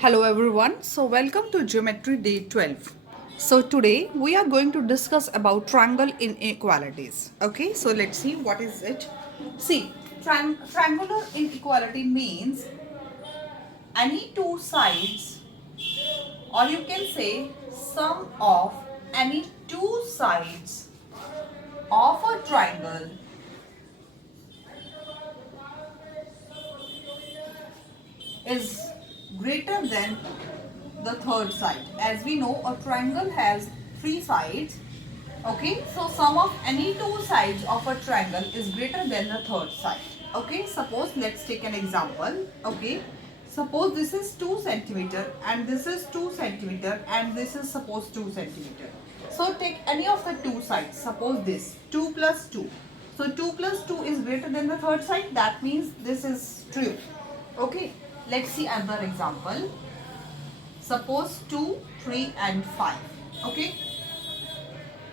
Hello everyone. So welcome to Geometry Day 12. So today we are going to discuss about triangle inequalities. Okay, so let's see what is it. See, triangular inequality means any two sides, or you can say sum of any two sides of a triangle is greater than the third side. As we know, a triangle has three sides. Okay, so sum of any two sides of a triangle is greater than the third side. Okay, suppose let's take an example. Okay, suppose this is 2 centimeter and this is 2 centimeter and this is suppose 2 centimeter. So take any of the two sides. Suppose this 2 plus 2. So 2 plus 2 is greater than the third side. That means this is true. Okay, let's see another example. Suppose 2, 3 and 5. Okay,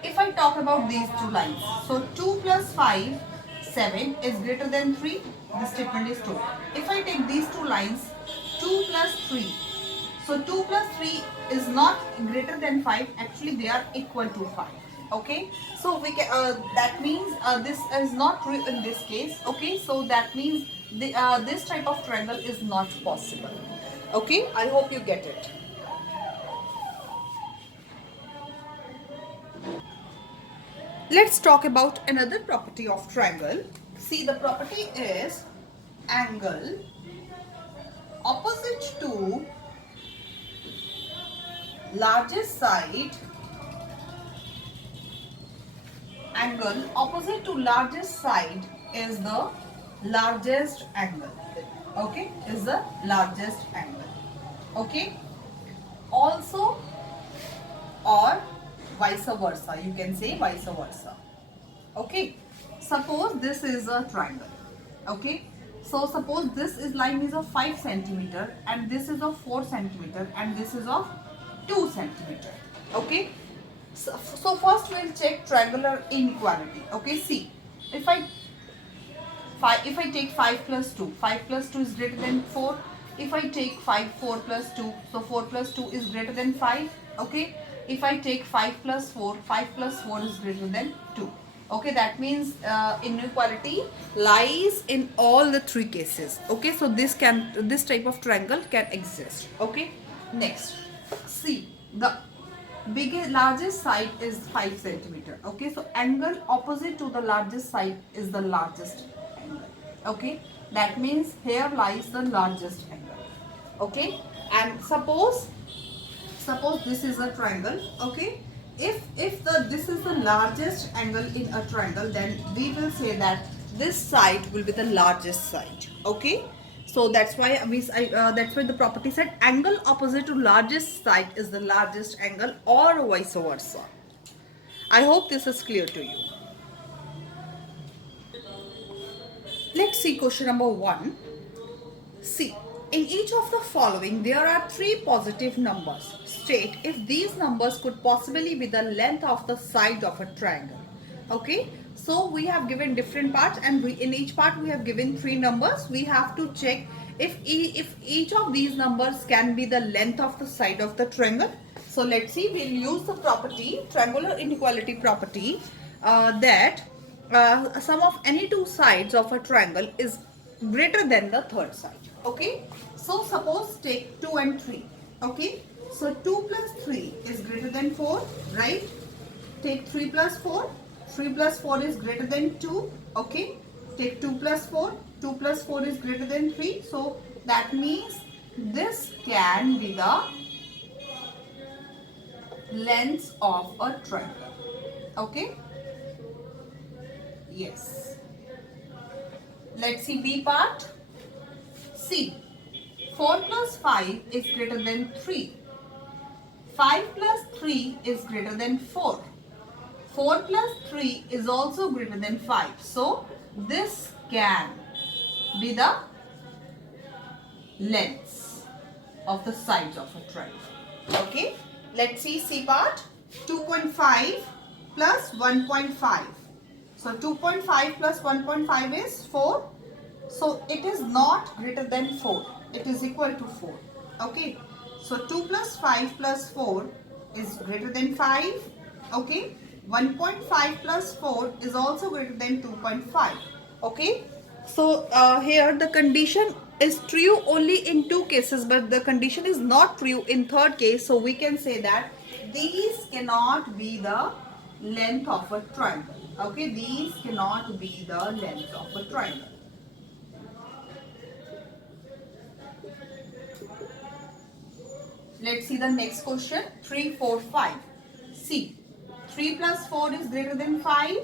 if I talk about these two lines, so 2 plus 5, 7 is greater than 3. This statement is true. If I take these two lines, 2 plus 3, so 2 plus 3 is not greater than 5. Actually, they are equal to 5. Okay, so we can, that means this is not true in this case. Okay, so that means this type of triangle is not possible. Okay, I hope you get it. Let's talk about another property of triangle. See, the property is angle opposite to largest side. Angle opposite to largest side is the largest angle. Okay, is the largest angle. Okay, also or vice versa. You can say vice versa. Okay, suppose this is a triangle. Okay, so suppose this is line is of 5 centimeter and this is of 4 centimeter and this is of 2 centimeter. Okay, so first we'll check triangular inequality. Okay, see, if I take 5 plus 2, 5 plus 2 is greater than 4. If I take 4 plus 2, so 4 plus 2 is greater than 5. Okay, if I take 5 plus 4, 5 plus 4 is greater than 2. Okay, that means inequality lies in all the three cases. Okay, so this type of triangle can exist. Okay, next, see, the largest side is 5 centimeter. Okay, so angle opposite to the largest side is the largest angle. Okay, that means here lies the largest angle. Okay, and suppose this is a triangle. Okay, if this is the largest angle in a triangle, then we will say that this side will be the largest side. Okay, so that's why that's why the property said angle opposite to largest side is the largest angle, or vice versa. I hope this is clear to you. Let's see question number 1. See, in each of the following, there are three positive numbers. State if these numbers could possibly be the length of the side of a triangle. Okay, so we have given different parts, and in each part we have given three numbers. We have to check if each of these numbers can be the length of the side of the triangle. So let's see, we'll use the property, triangular inequality property, that sum of any two sides of a triangle is greater than the third side. Okay, so suppose take 2 and 3. Okay, so 2 plus 3 is greater than 4, right? Take 3 plus 4. 3 plus 4 is greater than 2. Okay, take 2 plus 4. 2 plus 4 is greater than 3. So that means this can be the length of a triangle. Okay, yes. Let's see B part. See, 4 plus 5 is greater than 3. 5 plus 3 is greater than 4. 4 plus 3 is also greater than 5. So, this can be the lengths of the sides of a triangle. Okay, let's see C part. 2.5 plus 1.5. So 2.5 plus 1.5 is 4. So it is not greater than 4. It is equal to 4. Okay. So 2 plus 5 plus 4 is greater than 5. Okay. 1.5 plus 4 is also greater than 2.5. Okay. So here the condition is true only in two cases, but the condition is not true in third case. So we can say that these cannot be the length of a triangle. Okay. These cannot be the length of a triangle. Let's see the next question. 3, 4, 5. See, 3 plus 4 is greater than 5.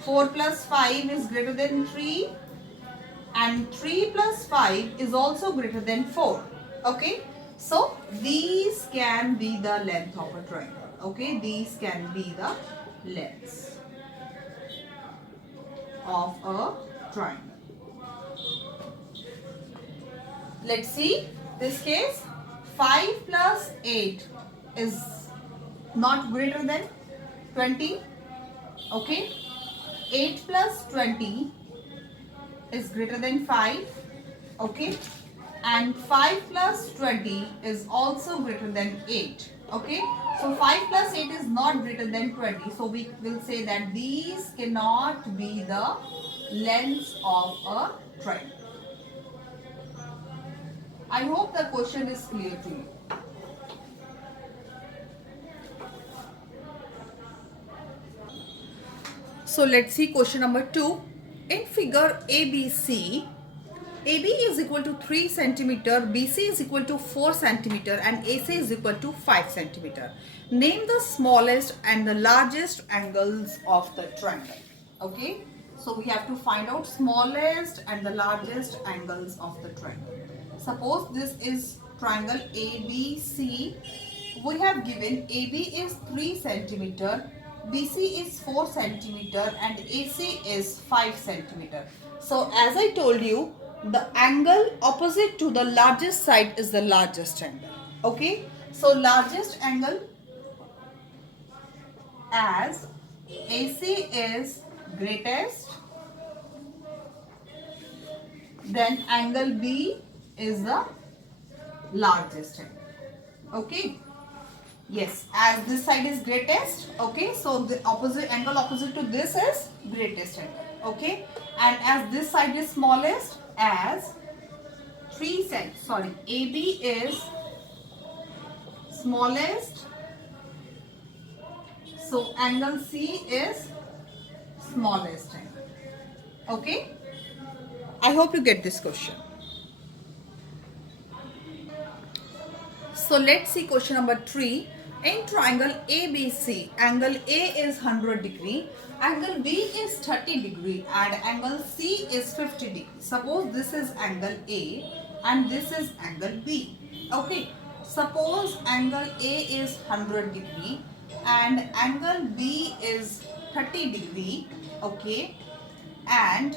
4 plus 5 is greater than 3. And 3 plus 5 is also greater than 4. Okay. So, these can be the length of a triangle. Okay. These can be the lengths of a triangle. Let's see this case. 5 plus 8 is not greater than 20. Okay. 8 plus 20 is greater than 5. Okay. And 5 plus 20 is also greater than 8. Okay. So 5 plus 8 is not greater than 20. So we will say that these cannot be the lengths of a triangle. I hope the question is clear to you. So let's see question number 2. In figure ABC, AB is equal to 3 centimeter, BC is equal to 4 centimeter and AC is equal to 5 centimeter. Name the smallest and the largest angles of the triangle. Okay. So we have to find out smallest and the largest angles of the triangle. Suppose this is triangle ABC. We have given AB is 3 centimeter, BC is 4 centimeter and AC is 5 centimeter. So as I told you, the angle opposite to the largest side is the largest angle. Okay. So largest angle, as AC is greatest, then angle B is the largest angle. Okay. Yes, as this side is greatest. Okay. So the opposite angle opposite to this is greatest angle. Okay. And as this side is smallest, as AB is smallest. So angle C is smallest angle. Okay. I hope you get this question. So let's see question number 3. In triangle ABC, angle A is 100 degree, angle B is 30 degree and angle C is 50 degree. Suppose this is angle A and this is angle B. Okay. Suppose angle A is 100 degree and angle B is 30 degree. Okay. And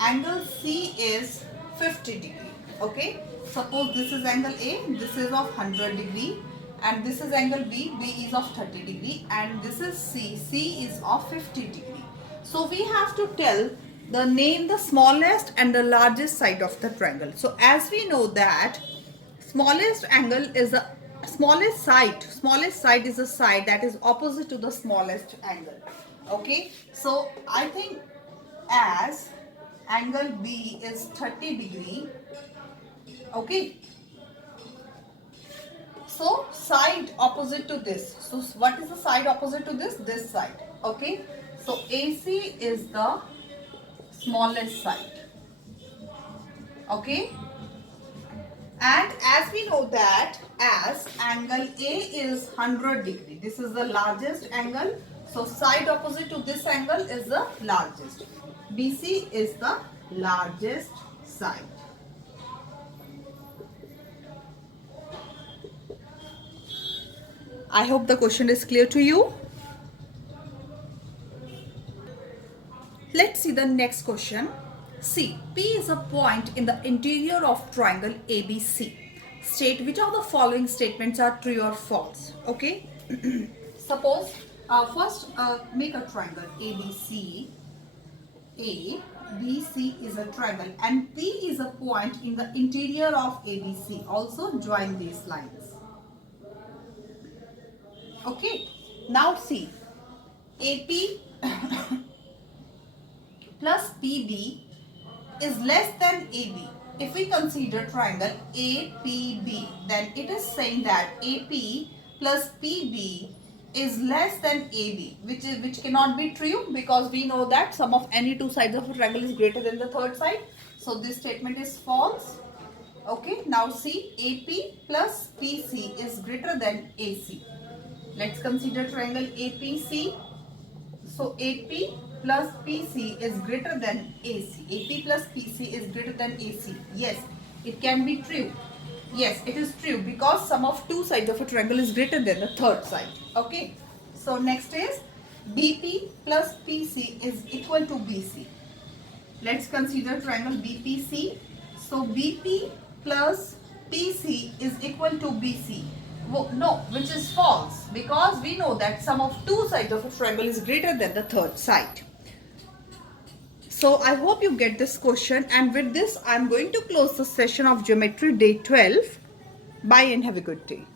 angle C is 50 degree. Okay. Suppose this is angle A, this is of 100 degree and this is angle B, B is of 30 degree and this is C, C is of 50 degree. So we have to tell the name the smallest and the largest side of the triangle. So as we know that smallest angle is the smallest side is the side that is opposite to the smallest angle. Okay. So I think as angle B is 30 degree. Okay. So side opposite to this. So what is the side opposite to this? This side. Okay. So AC is the smallest side. Okay. And as we know that as angle A is 100 degree. This is the largest angle. So side opposite to this angle is the largest. BC is the largest side. I hope the question is clear to you. Let's see the next question. See, P is a point in the interior of triangle ABC. State which of the following statements are true or false. Okay. Suppose first make a triangle ABC. A, BC is a triangle and P is a point in the interior of ABC. Also join these lines. Okay. Now see, AP plus PB is less than AB. If we consider triangle APB, then it is saying that AP plus PB is less than AB, which cannot be true because we know that sum of any two sides of a triangle is greater than the third side. So this statement is false. Okay, now see, AP plus PC is greater than AC. Let's consider triangle APC. So AP plus PC is greater than AC. AP plus PC is greater than AC. Yes, it can be true. Yes, it is true because sum of two sides of a triangle is greater than the third side. Okay. So next is BP plus PC is equal to BC. Let's consider triangle BPC. So BP plus PC is equal to BC. No, which is false because we know that sum of two sides of a triangle is greater than the third side. So I hope you get this question, and with this I am going to close the session of geometry day 12. Bye and have a good day.